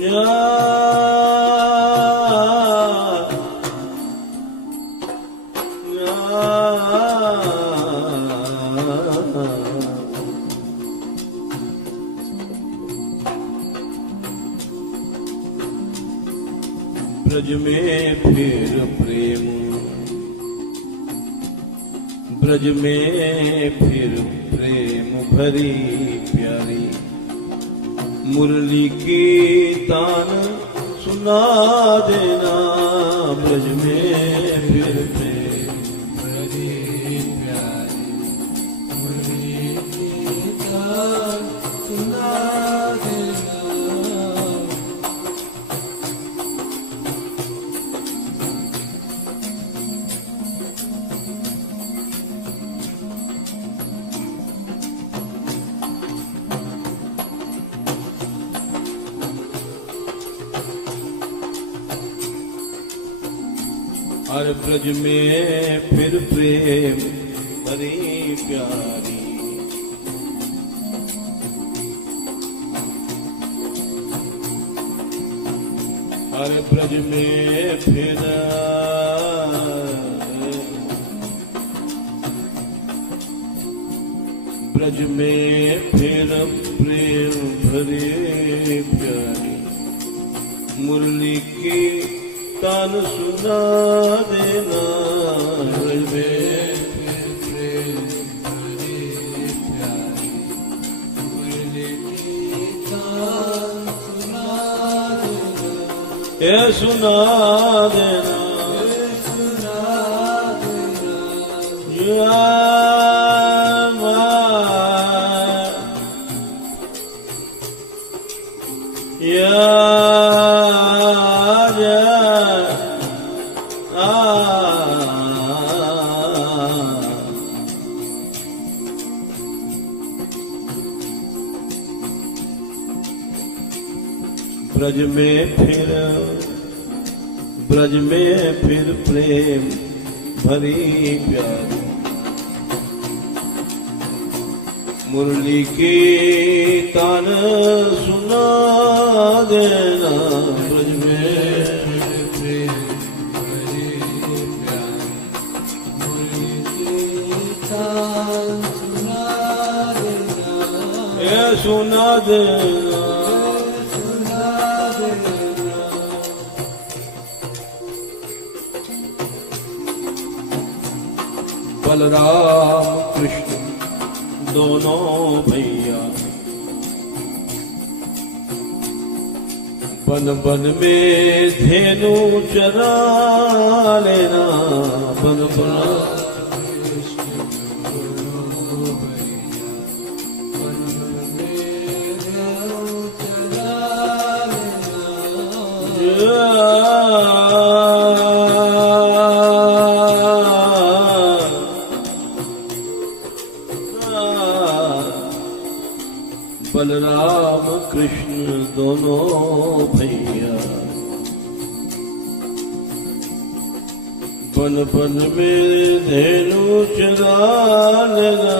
ब्रज में फिर प्रेम, ब्रज में फिर प्रेम भरी प्यारी मुरली की तान सुना देना। ब्रज में फिर प्रेम भरी प्यारी मुरली की तान सुना देना। हर ब्रज में फिर प्रेम भरी प्यारी हर ब्रज में फिर ब्रज में फिर प्रेम भरी प्यारी मुरली की तान सुना देना। ब्रज में फिर प्रेम भरी प्यारी मुरली की तान सुना देना। ये सुना देना, ये सुना देना। ब्रज में फिर प्रेम भरी प्यारी मुरली की तान सुना देना। ब्रज में फिर प्रेम भरी प्यारी मुरली की तान सुना देना। ये सुना देना, बलराम कृष्ण दोनों भैया बन बन में धेनु चरा लेना। बन बन बलराम कृष्ण दोनों भैया बन बन में धेनु चरा लेना।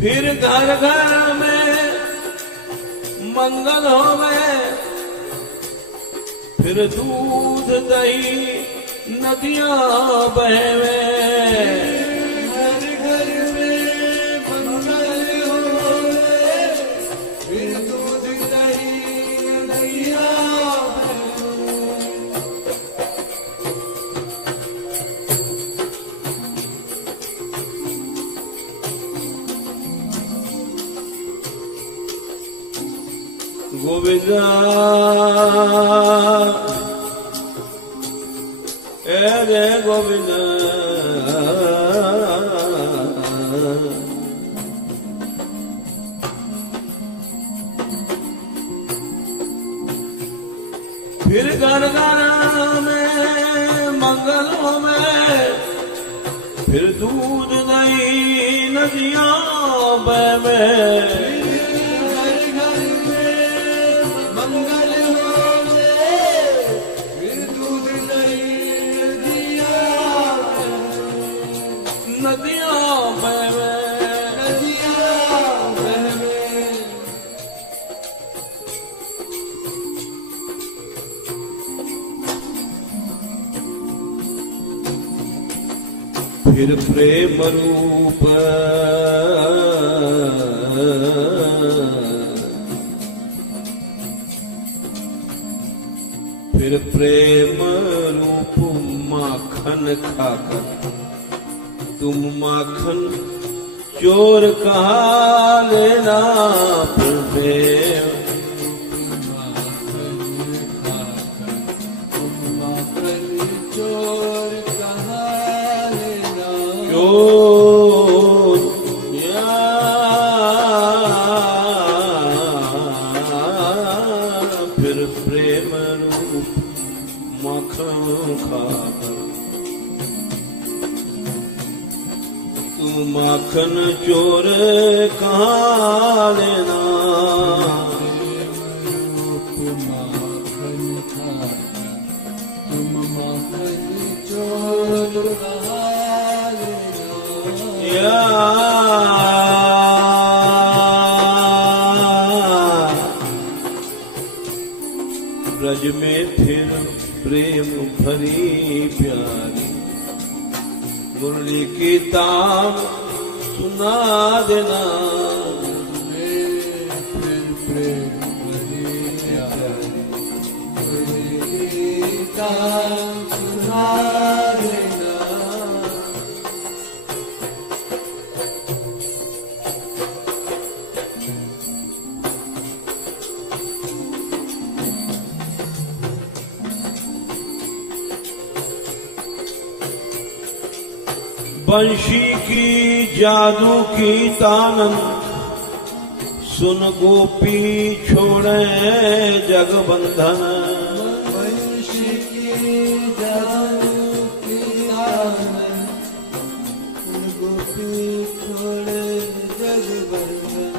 फिर घर घर में मंगल होवे, फिर दूध दही नदियां बहवे। घर घर में मंगल होवे, फिर दूध दही नदियां गोविंदा रे गोविंदा फिर घर घर में मंगलों में फिर दूध दही नदियां बह में फिर प्रेम रूप फिर प्रेम रूप माखन खाकर तुम माखन चोर कहा लेना फिर प्रेम फिर प्रेम रूप माखन खाकर तू माखन चोर कहाँ लेना माखन खाकर तुम माखन चोर कहाँ लेना ब्रज में फिर प्रेम भरी प्यारी मुरली की तान सुना देना फिर प्रेम भरी प्यारी मुरली की तान सुना देना बंशी की जादू की तानन सुन गोपी छोड़े जग बंधन बंशी की जादू की तानन सुन गोपी छोड़े जग बंधन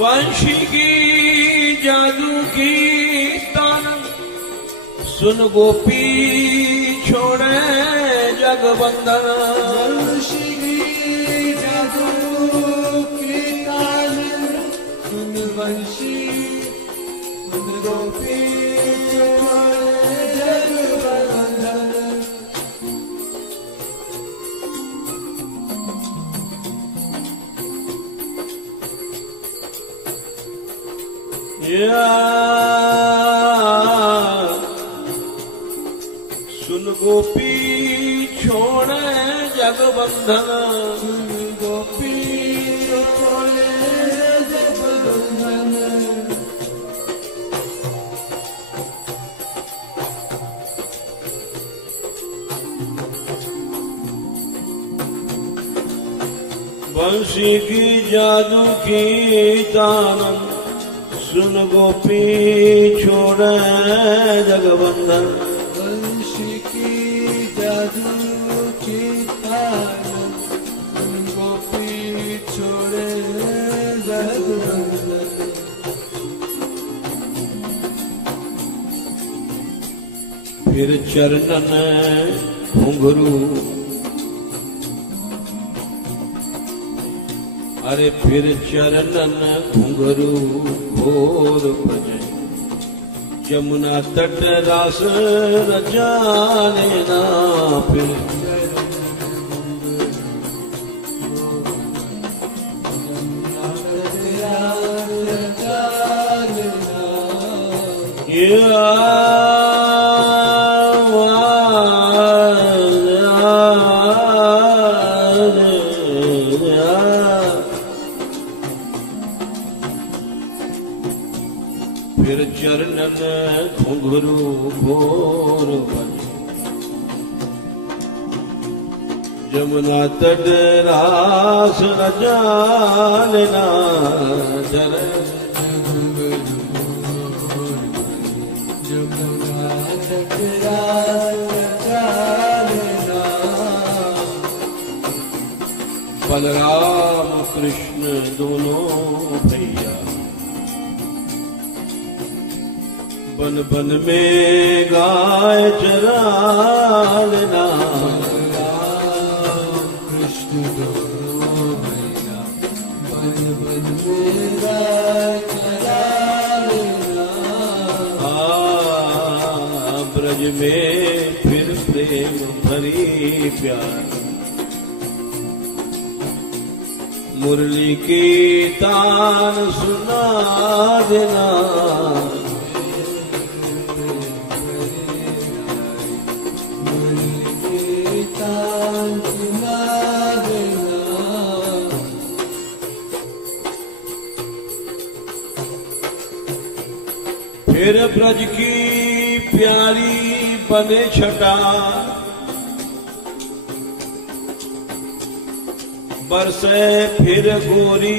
वंशी की जादू की तानन सुन गोपी छोड़े जग बंधन वंशी की जादू की तानन सुन वंशी सुन गोपी छोड़े जग बंधन सुन गोपी छोड़े जग बंधन सुन गोपी छोड़े जग बंधन बंशी की जादू की तानन सुन गोपी छोड़े जग बंधन वंशी की जादू की तानन सुन गोपी छोड़े जग बंधन फिर चरणन घुंघरू अरे फिर चरणन घुंघरू घोर भजन यमुना तट रास रचा लेना फिर फिर चरणन घुंघरू घोर बने जमुना तट रास न जानना जर जमुना तट रास जानना बलराम कृष्ण दोनों भैया बन बन में गाय चराना कृष्ण दोनों भैया बन बन में गाय चराना ब्रज में फिर प्रेम भरी प्यार मुरली की तान सुना देना फिर ब्रज की प्यारी बने छटा बरसे फिर गोरी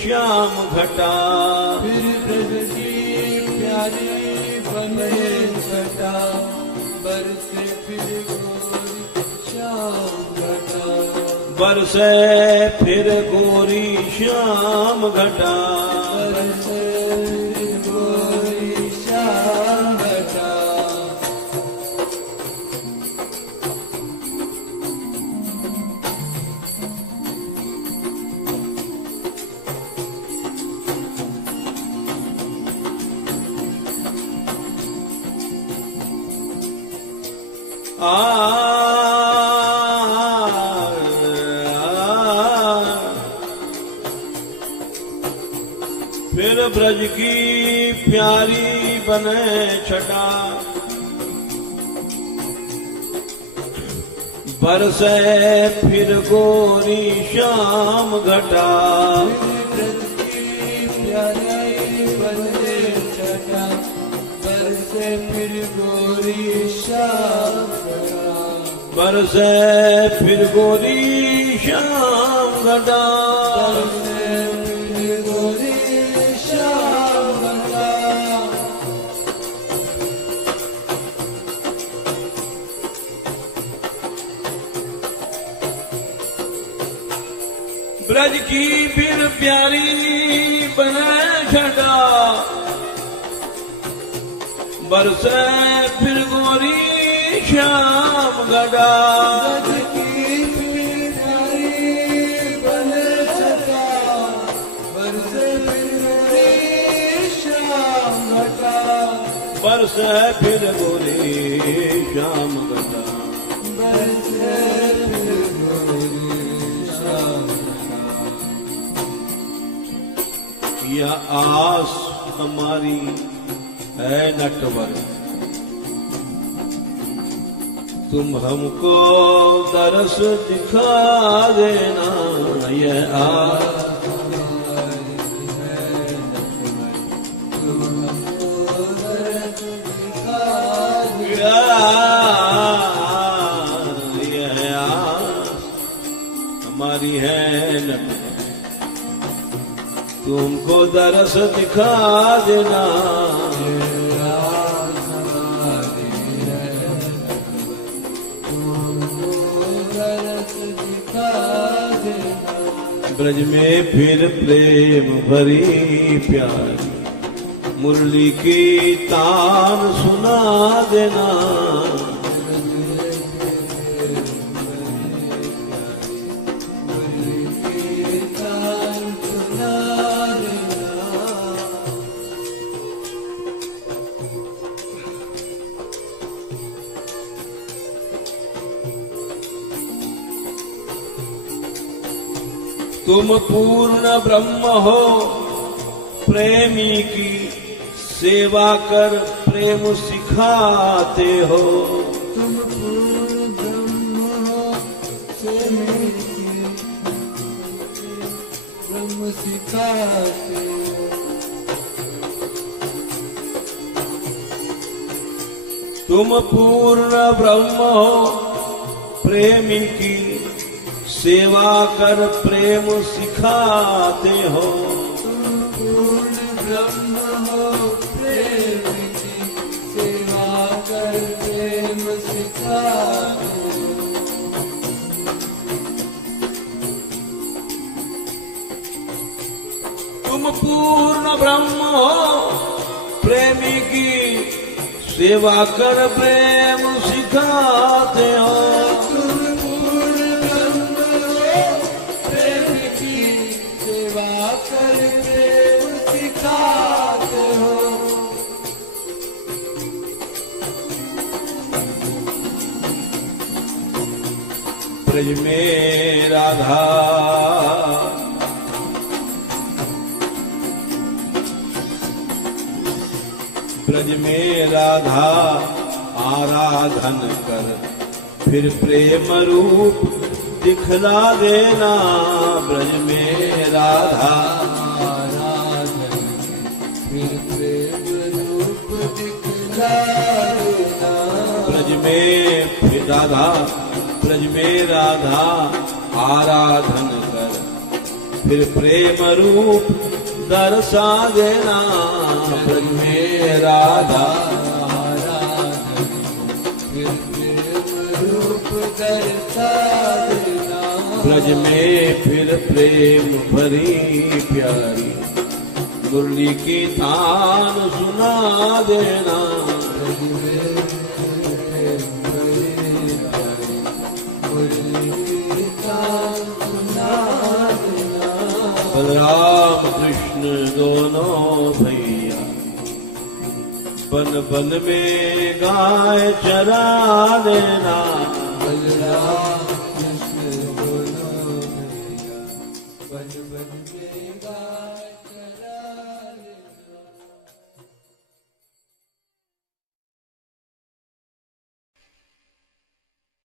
श्याम घटा फिर ब्रज की प्यारी बने छटा बरसे फिर गोरी श्याम घटा बरसे फिर गोरी श्याम घटा बरसे फिर गोरी श्याम घटा फिर ब्रज की प्यारी बने छटा बरसे फिर गोरी श्याम घटा ब्रज की प्यारी बने छटा बरसे फिर गोरी श्याम घटा बरसे फिर गोरी श्याम घटा बरसे फिर गोरी श्याम घटा ब्रज की फिर प्यारी बने छटा बरसे फिर गोरी श्याम घटा ब्रज की प्यारी बने छटा बरसे फिर गोरी श्याम घटा बरसे फिर गोरी श्याम घटा बरसे फिर गोरी श्याम यह आस हमारी है नटवर तुम हमको दरस दिखा देना यह आस यह आस हमारी है नटवर तुमको दरस दिखा देना ब्रज में फिर प्रेम भरी प्यार मुरली की तान सुना देना तुम पूर्ण ब्रह्म हो प्रेमी की सेवा कर प्रेम सिखाते हो तुम पूर्ण ब्रह्म हो प्रेमी की ब्रह्म सिखाते तुम पूर्ण ब्रह्म हो प्रेमी की सेवा कर प्रेम सिखाते हो। पूर्ण ब्रह्म हो प्रेम की सेवा कर प्रेम सिखाते हो। तुम पूर्ण ब्रह्म हो प्रेमी की सेवा कर प्रेम सिखाते हो। तुम पूर्ण ब्रह्म हो प्रेम की सेवा कर प्रेम सिखाते हो। ब्रज में राधा ब्रज में राधा आराधन कर फिर प्रेम रूप दिखला देना। ब्रज में राधा आराधन फिर प्रेम रूप दिखला देना। ब्रज में फिर राधा ब्रज में राधा आराधन कर फिर प्रेम रूप दर्शा देना। ब्रज में राधा आराधन फिर प्रेम रूप दर्शा देना। ब्रज में फिर प्रेम भरी प्यारी मुरली की थान सुना देना। ब्रज में प्रेम भरी प्यारी मुरली की तान सुना देना। बलराम कृष्ण दोनों भैया बन बन में गाय चरा देना। बलराम कृष्ण दोनों भैया बन बन के गा